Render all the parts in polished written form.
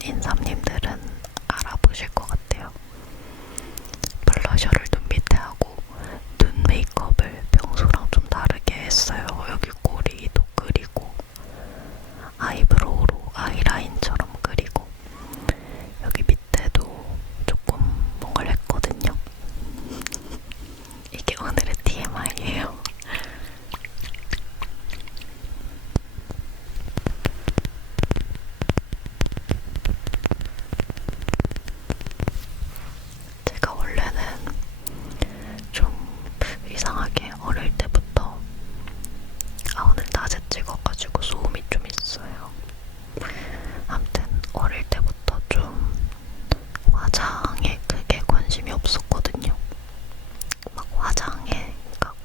신인삼님들은 알아보실 것 같아요. 블러셔를 눈 밑에 하고 눈 메이크업을 평소랑 좀 다르게 했어요. 여기 꼬리도 그리고 아이브로우로 아이라인처럼 그리고 여기 밑에도 조금 뭔가를 했거든요. 이게 오늘의 TMI예요. 제가 원래는 좀 이상하게 어릴 때부터 오늘 낮에 찍어가지고 소음이 좀 있어요. 아무튼 어릴 때부터 좀 화장에 크게 관심이 없었거든요. 막 화장에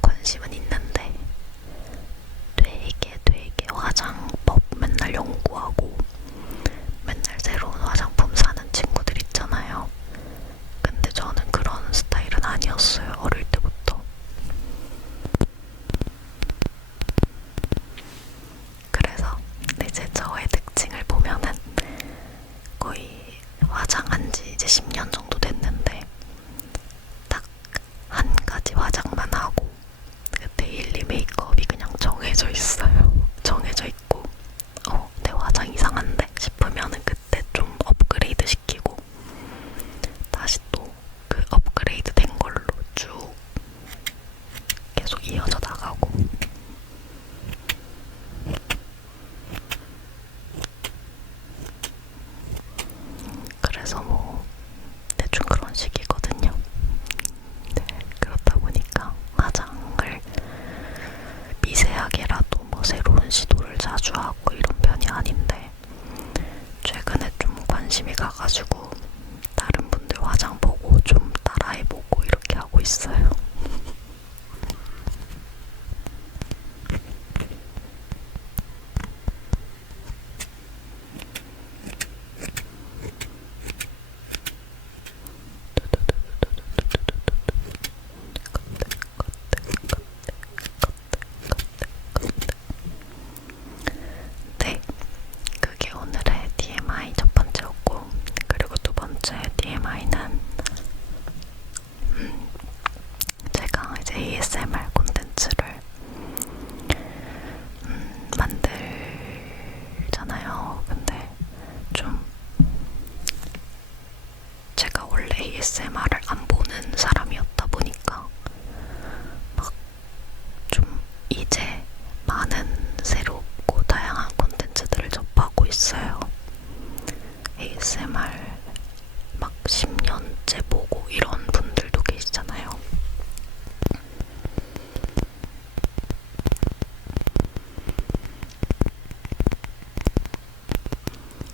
관심은 있는데 되게 화장법 맨날 연구하고 맨날 새로운 화장품 사는 친구들 있잖아요. 근데 저는 그런 스타일은 아니었어요. 어릴 때부터. 그래서 이제 저의 특징을 보면은 거의 화장한 지 이제 10년 정도 됐는데 딱 한 가지 화장만 하고 그 데일리 메이크업이 그냥 정해져 있어요. 정해져 있고 내 화장 이상한데 싶으면은 그때 좀 업그레이드 시키고 다시 또 그 업그레이드 된 걸로 쭉 계속 이어져 나가고. 그래서 뭐 대충 그런 식이거든요. 네, 그렇다 보니까 화장을 미세하게라도 뭐 새로운 시도를 자주 하고 이런 편이 아닌데 최근에 좀 관심이 가가지고 다른 분들 화장 보고 좀 따라해보고 이렇게 하고 있어요. 네, 그게 오늘의 TMI 첫 번째였고, 그리고 두 번째 TMI는 제가 이제 ASMR 콘텐츠를 만들잖아요. 근데 좀 제가 원래 ASMR을 안 보는 사람이었다 보니까 막 좀 이제 많은 새롭고 다양한 콘텐츠들을 접하고 있어요. ASMR 막 10년째 보고 이런 분들도 계시잖아요.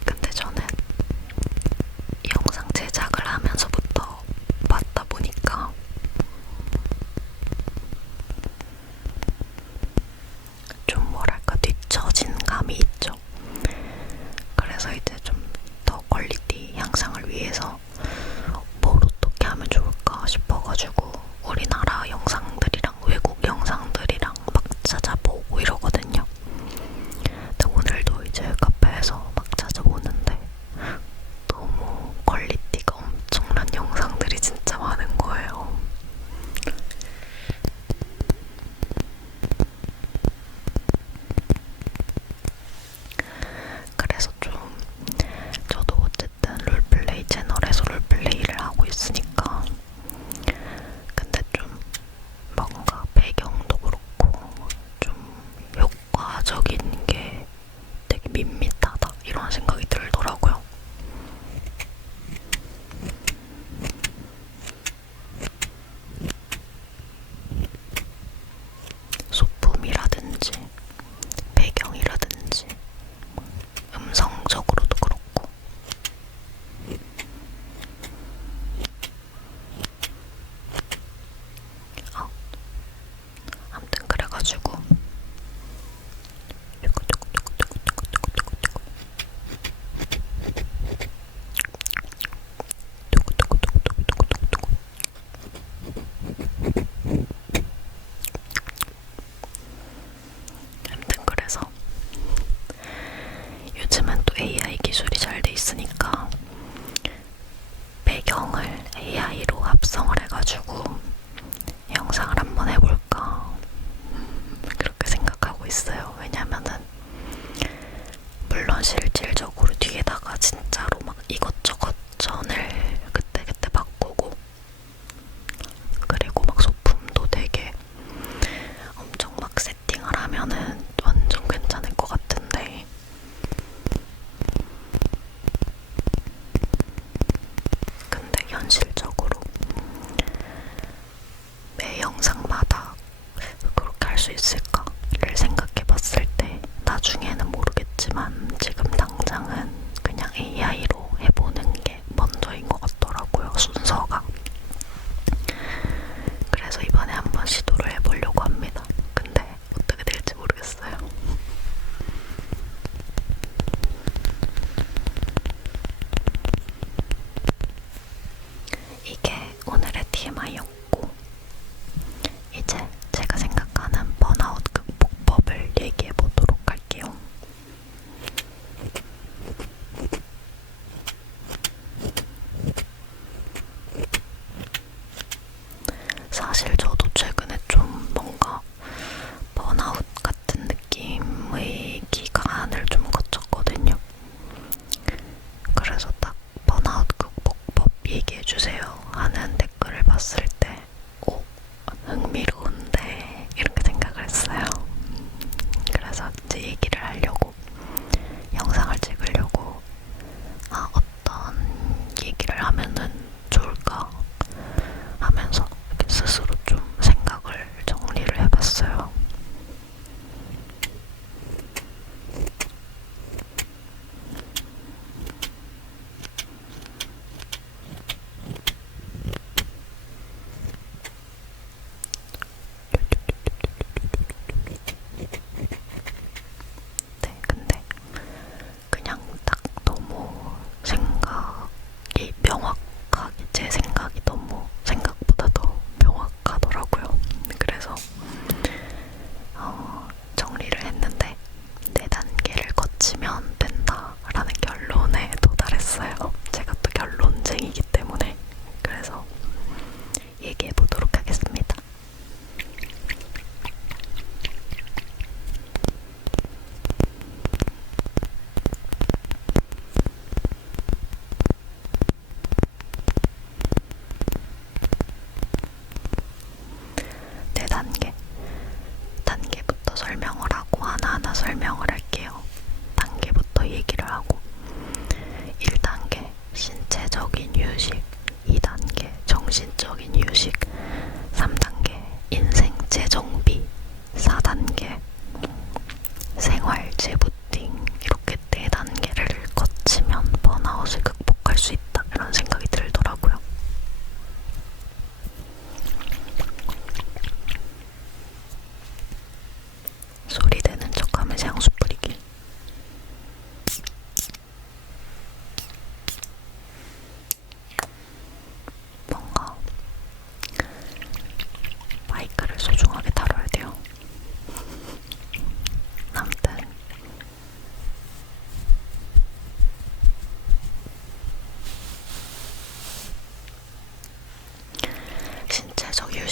근데 저는 영상 제작을 하면서부터 봤다 보니까 좀 뭐랄까 뒤처진 감이 있죠. 그래서 이제 좀 더 퀄리티 향상을 위해서 뭘 어떻게 하면 좋을까 싶어가지고 우리나라 영상들이랑 외국 영상들이랑 막 찾아보고 이러거든요. 근데 오늘도 이제 카페에서 막 찾아보는데 너무 퀄리티가 엄청난 영상들이 진짜 많은 거예요. 그래서 좀 저도 어쨌든 롤플레이 채널에서 롤플레이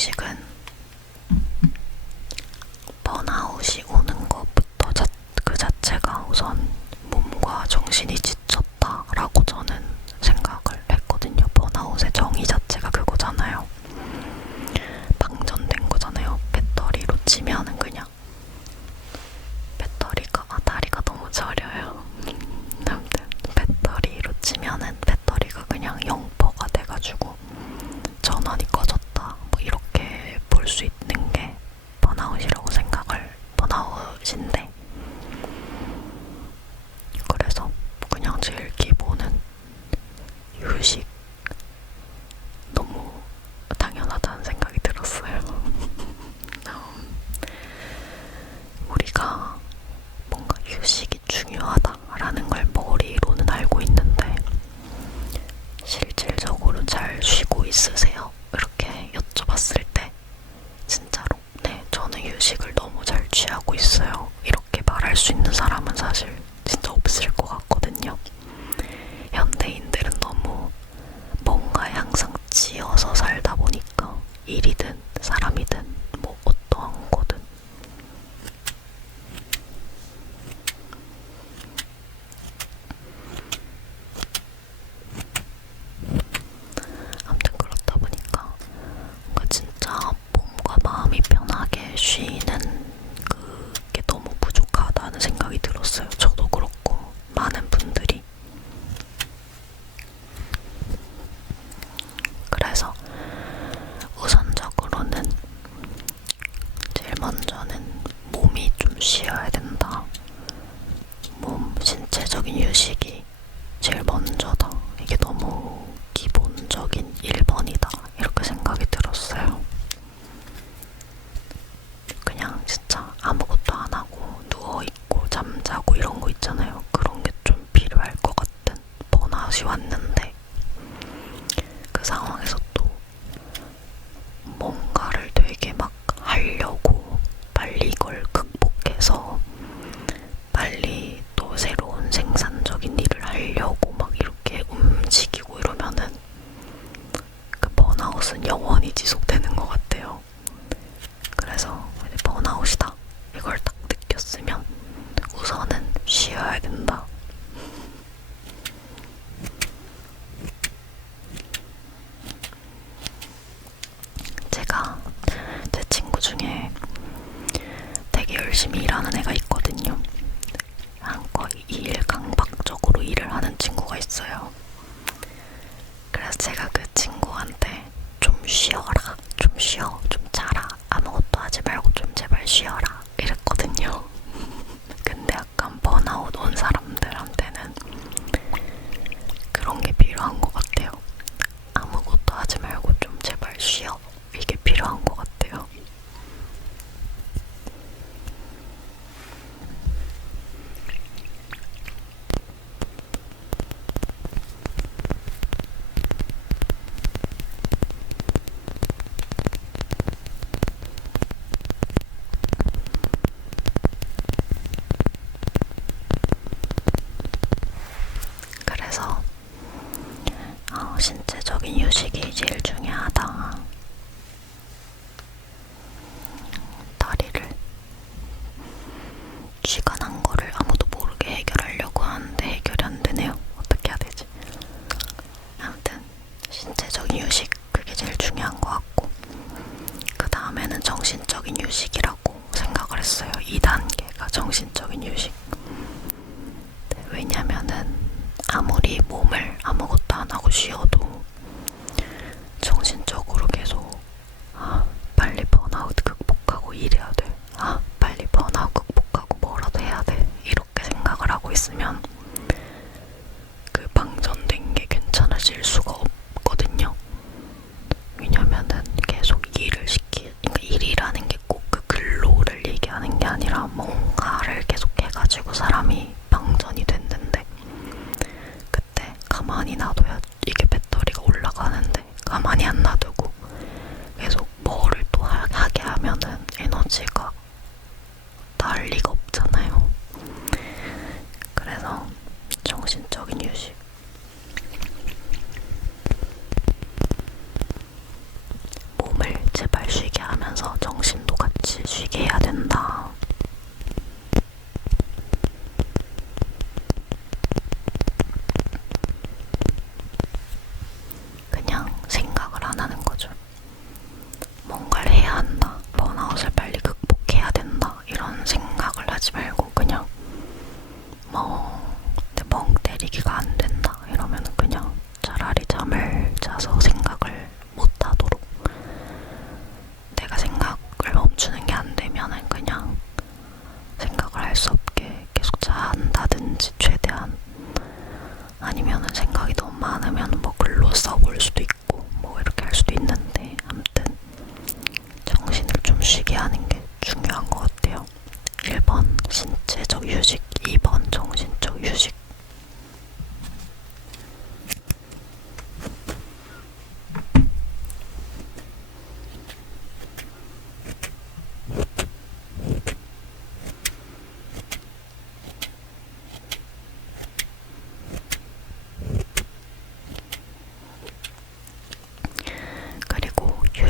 휴식은 번아웃이 오는 것부터 그 자체가 우선 몸과 정신이 지쳤다라고 저는 생각을 했거든요. 번아웃의 정의 자체가 그거잖아요. 방전된 거잖아요. 배터리로 치면은 그냥 배터리가 다리가 너무 저려요. 아무튼 배터리로 치면은 배터리가 그냥 0%가 돼가지고 전원이 꺼졌다 뭐 이렇게 볼 수 있는 게 번아웃인데, 그래서 그냥 제일 기본은 휴식, 너무 당연하다는 생각이 들었어요. 우리가 뭔가 휴식이 중요하다라는 걸 머리로는 알고 있는데 실질적으로 잘 쉬고 있으세요? 이렇게 여쭤봤을 때 진짜로 네, 저는 휴식을 너무 잘 취하고 있어요, 이렇게 말할 수 있는 사람은 사실 진짜 없을 것 같거든요. 현대인들은 너무 뭔가에 항상 치여서 살다 보니까 일이든 사람이든 뭐 어떠한 거든 아무튼 그렇다 보니까 뭔가 진짜 몸과 마음이 편하게 쉬는 그게 너무 부족하다는 생각이 들었어요. 저도 그렇고 많은 분들이. 그래서 우선적으로는 제일 먼저는 몸이 좀 쉬어야 된다. 몸, 신체적인 휴식이 제일 먼저다. 이게 너무 기본적인 1번이다. 이렇게 생각이 들었어요. 그냥 진짜 아무것도 안 하고 누워있고 잠자고 이런 거 있잖아요. 그런 게 좀 필요할 것 같은 번아웃이 왔는데 그 상황에서 또 뭔가를 되게 막 하려고 빨리 이걸 극복해서 빨리 또 새로운 생산적인 일을 하려고 막 이렇게 움직이고 이러면은 그 번아웃은 영원히 지속되는 것 같아요. 그래서 번아웃이다 이걸 딱 느꼈으면 우선은 쉬어야 된다. 제가 제 친구 중에 되게 열심히 일하는 애가 있거든요. 거의 2일 강박적으로 일을 하는 친구가 있어요. 그래서 제가 그 친구한테 좀 쉬어라, 좀 쉬어, 좀 자라, 아무것도 하지 말고 좀 제발 쉬어라 이랬거든요. 근데 약간 번아웃 온 사람들한테는 그런 게 필요한 것 같아요. 아무것도 하지 말고 좀 제발 쉬어, 이게 필요한 것 같아요. 그래서 신체적인 휴식이 제일 중요하다. 다리를 쥐가 난 거를 아무도 모르게 해결하려고 하는데 해결이 안 되네요. 어떻게 해야 되지? 아무튼 신체적인 휴식 그게 제일 중요한 것 같고 그 다음에는 정신적인 휴식이라고 생각을 했어요. 2단계가 정신적인 휴식. 네, 왜냐면은 아무리 몸을 아무것도 안 하고 쉬어도 정신적으로 계속 빨리 번아웃 극복하고 일해야 돼. 빨리 번아웃 극복하고 뭐라도 해야 돼. 이렇게 생각을 하고 있으면 그 방전된 게 괜찮아질 수가 없거든요. 왜냐면은 계속 그러니까 일이라는 게 꼭 그 근로를 얘기하는 게 아니라 뭔가를 계속 해가지고 사람이 방전이 됐는데 그때 가만히 놔둬야 이게 배터리가 올라가는데 가만히 안 놔두고 계속 뭐를 또 하게 하면은 에너지가 날 리가 없잖아요. 그래서 정신적인 휴식, 몸을 제발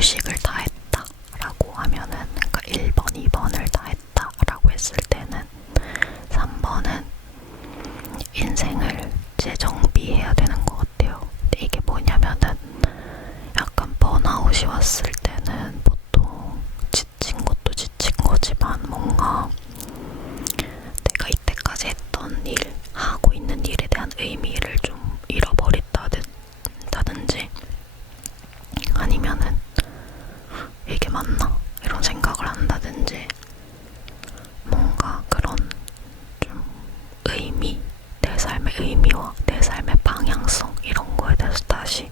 휴식을 다 했다 라고 하면은, 그러니까 1번, 2번을 다 했다 라고 했을 때는 3번은 인생을 재정비해야 되는 것 같아요. 근데 이게 뭐냐면은 약간 번아웃이 왔을 때는 보통 지친 것도 지친 거지만 뭔가 내가 이때까지 했던 일, 하고 있는 일에 대한 의미를 좀 잃어버렸다든지 아니면은 이게 맞나? 이런 생각을 한다든지 뭔가 그런 좀 의미, 내 삶의 의미와 내 삶의 방향성 이런 거에 대해서 다시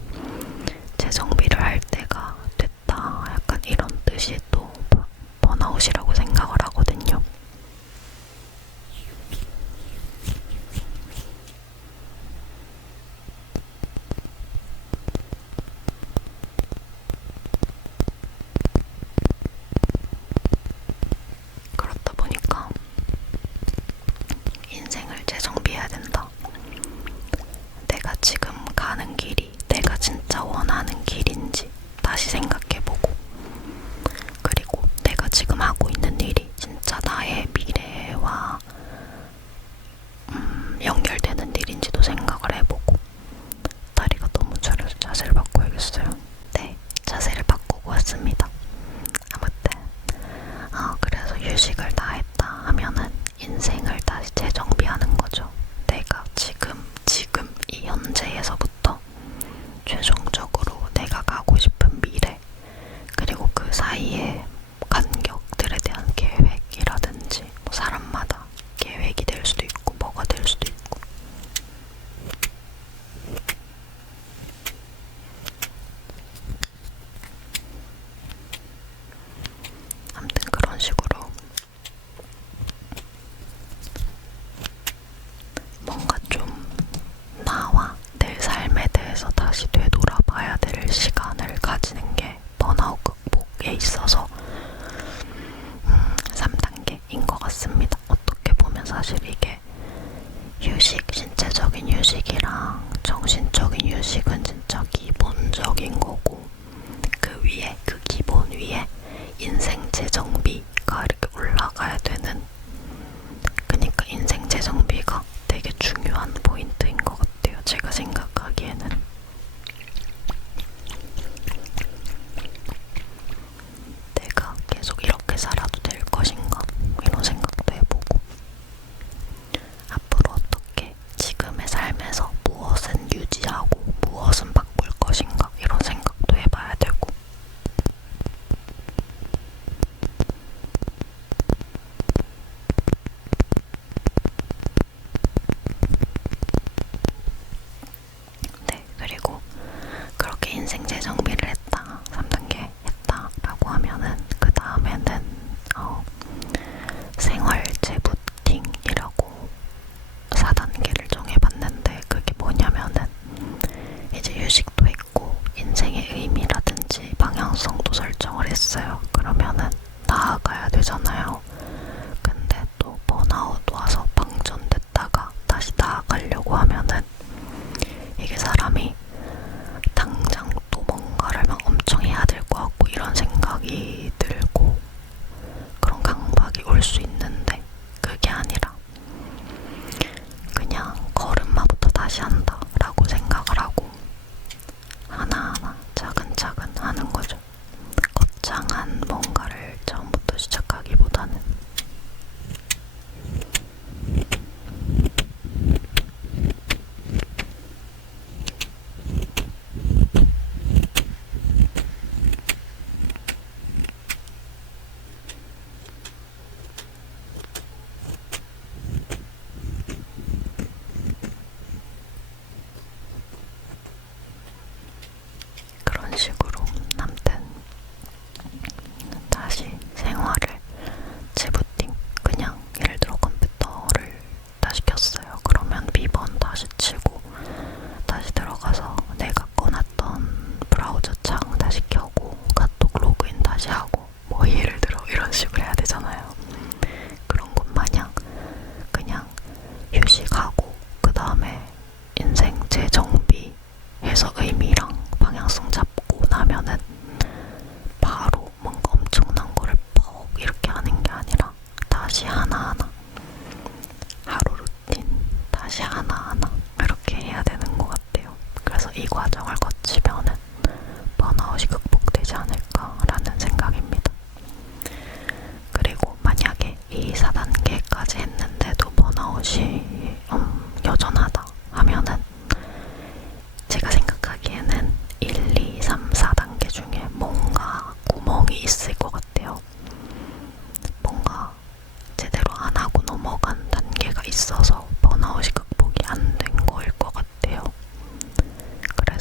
재정비를 할 때가 됐다. 약간 이런 뜻이 또 번아웃이라고 생각을 하거든요. 그렇다 보니까 인생을 재정비해야 된다. 내가 지금 가는 길이 내가 진짜 원하는 길인지 다시 생각해보고, 그리고 내가 지금 하고 있는 일이 진짜 나의 미래와 연결되는 일인지도 생각을 해보고. 다리가 너무 저려서 자세를 바꿔야겠어요. 네, 자세를 바꾸고 왔습니다. 아무튼 그래서 휴식을 다 했다 하면은 인생을 다시 재정비하는 거죠. 내가 지금 이 현재에서부터 최종적으로 내가 가고 싶은 미래, 그리고 그 사이에 간격들에 대한 계획이라든지, 뭐 사람마다 계획이 될 수도 있고 뭐가 될 수도 있고, 아무튼 그런 식으로 뭔가 좀 나와 내 삶에 대해서 다시 되돌아봐야 될 시간을 가지는 게 번아웃 극복에 있어서 3단계인 것 같습니다. 어떻게 보면 사실 이게 휴식, 신체적인 휴식이랑 정신적인 휴식은 진짜 기본적인 거고, 그 위에, 그 기본 위에 인생 재정비가 이렇게 올라가야 되는, 그러니까 인생 재정비가 되게 중요한 포인트인 것 같아요. 제가 생각하기에는. 내가 계속 이렇게 살아도 될 것인가? 이런 생각도 해보고, 앞으로 어떻게 지금의 삶에서 무엇은 유지하고 무엇은 바꿀 것인가? 이런 생각도 해봐야 되고. 네, 그리고 그렇게 인생 재정비를 했다, 3단계 했다 라고 하면은 그 다음에는 생활 재부팅이라고 4단계를 정해봤는데, 그게 뭐냐면은 이제 휴식도 했고 인생의 의미라든지 방향성도 설정을 했어요. 그러면은 나아가야 되잖아요. 근데 또 번아웃 와서 방전됐다가 다시 나아가려고 하면은 이게 사람이 당장 또 뭔가를 막 엄청 해야 될 것 같고 이런 생각이 들고 그런 강박이 올 수 있는데, 그게 아니라 그냥 걸음마부터 다시 한다 라고 생각을 하고 하나하나 차근차근 하는 거죠. 거창한 뭔가를 처음부터 시작하기보다는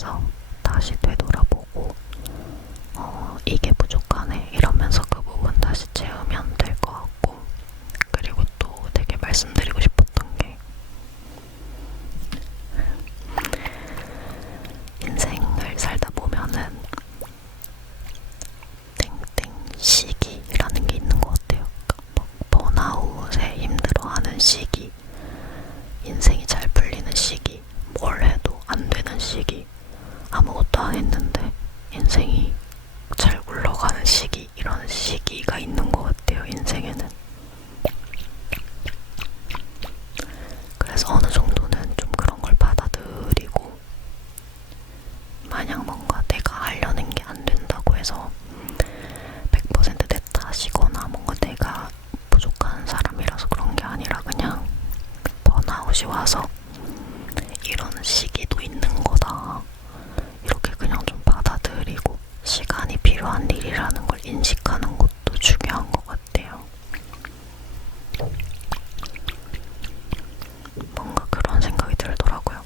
상태에서 다시 되돌아보고 이게 부족하네 이러면서 그 부분 다시 채우면 될 것 같고, 그리고 또 되게 말씀드리고 싶었던 게, 인생을 살다 보면은 땡땡 시기라는 게 있는 것 같아요. 그러니까 번아웃에 힘들어하는 시기, 인생이 잘 풀리는 시기, 뭘 해도 안 되는 시기, 아무것도 안 했는데 인생이 잘 굴러가는 시기, 이런 시기가 있는 것 같아요, 인생에는. 그래서 어느 정도는 좀 그런 걸 받아들이고, 만약 뭔가 내가 하려는 게 안 된다고 해서 100% 됐다 하시거나 뭔가 내가 부족한 사람이라서 그런 게 아니라 그냥 번아웃이 와서 이런 시기도 있는 거다, 이렇게 그냥 좀 받아들이고 시간이 필요한 일이라는 걸 인식하는 것도 중요한 것 같아요. 뭔가 그런 생각이 들더라고요.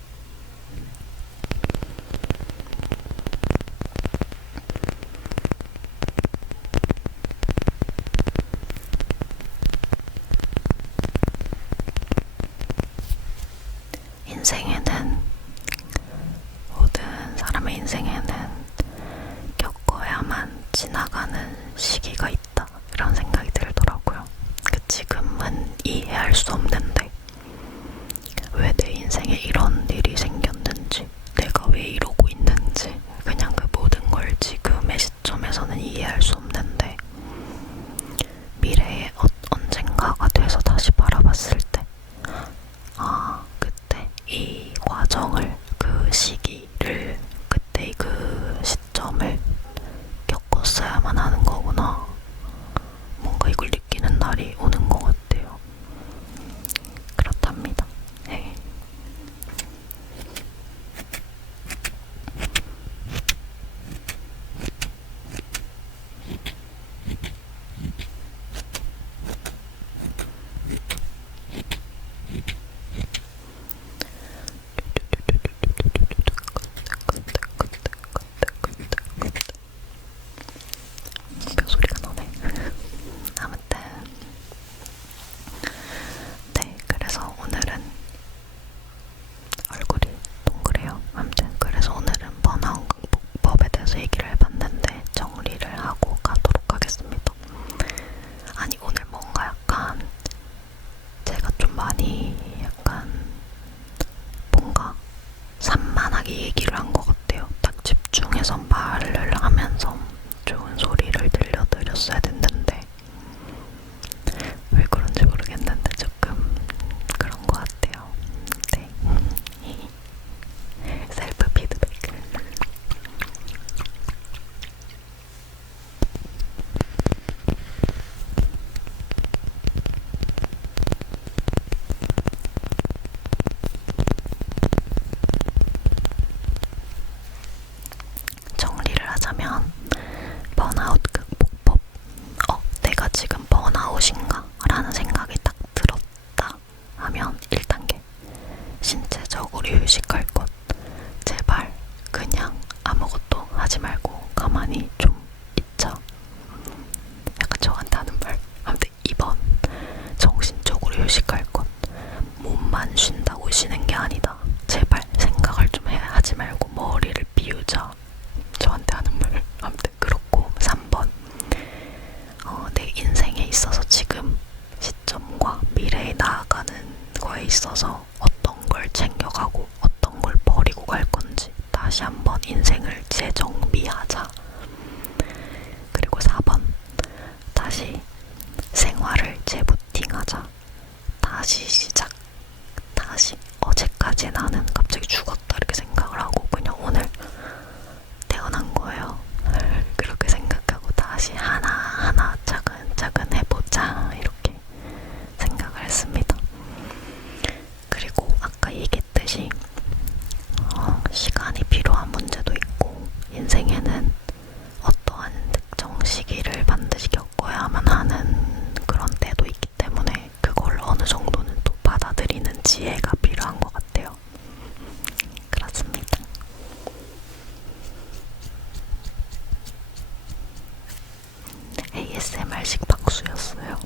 인생에는, 모든 사람의 인생에는 겪어야만 지나가는 시기가 있다, 이런 생각이 들더라고요. 지금은 이해할 수 없는데 왜 내 인생에 이런 일이 생겼는지, 내가 왜 이러고 있는지, 그냥 그 모든 걸 지금의 시점에서는 이해할 수 없는데 미래에 언젠가가 돼서 다시 바라봤을 때, 아, 그때 이 과정을, 그 시기를, 그때 그 시점을 겪었어야만 하는 거구나, 뭔가 이걸 느끼는 날이 오는 것 같아요. 그렇답니다. 네. 그 소리가 나네. 아무튼 네, 그래서 오늘은 얼굴이 동그래요. 아무튼 그래서 오늘은 번아웃 극복법에 대해서 얘기를 해봤는데 정리를 하고 가도록 하겠습니다. 아니, 오늘 뭔가 약간 제가 좀 많이 약간 뭔가 산만하게 얘기를 한 것 같아요. 딱 집중해서 말을 하면서 좋은 소리를 들려드렸어야 됐는데 왜 그런지 모르겠는데 조금 그런 것 같아요. 네. 셀프 피드백. 정리를 하자면, 번아웃 극복법. 내가 지금 번아웃인가? 라는 생각이 딱 들었다 하면 1단계. 신체적으로 휴식할 것. 제발 그냥 아무것도 하지 말고 가만히 좀 있자. 약간 저한테 하는 말. 아무튼 2번. 정신적으로 휴식할 것. 몸만 쉰다고 쉬는 게 아니다. 제발 생각을 좀 하지 말고 머리를 비우자. 저한테 하는 말. 아무튼 그렇고, 3번. 내 인생에 있어서 지금 시점과 미래에 나아가는 거에 있어서 어떤 걸 챙겨가고 어떤 걸 버리고 갈 건지 다시 한번 인생을 재정비하자. 그리고 4번. 다시 생활을 재부팅하자. 다시 시작. 다시. 어제까지 나는 갑자기 죽었다 이렇게 생각을 하고 그냥 오늘 태어난 거예요. 그렇게 생각하고 다시 하나하나 차근차근 해보자, 이렇게 생각을 했습니다. 그리고 아까 얘기했듯이 시간이 필요한 문제도 있고 ASMR식 박수였어요.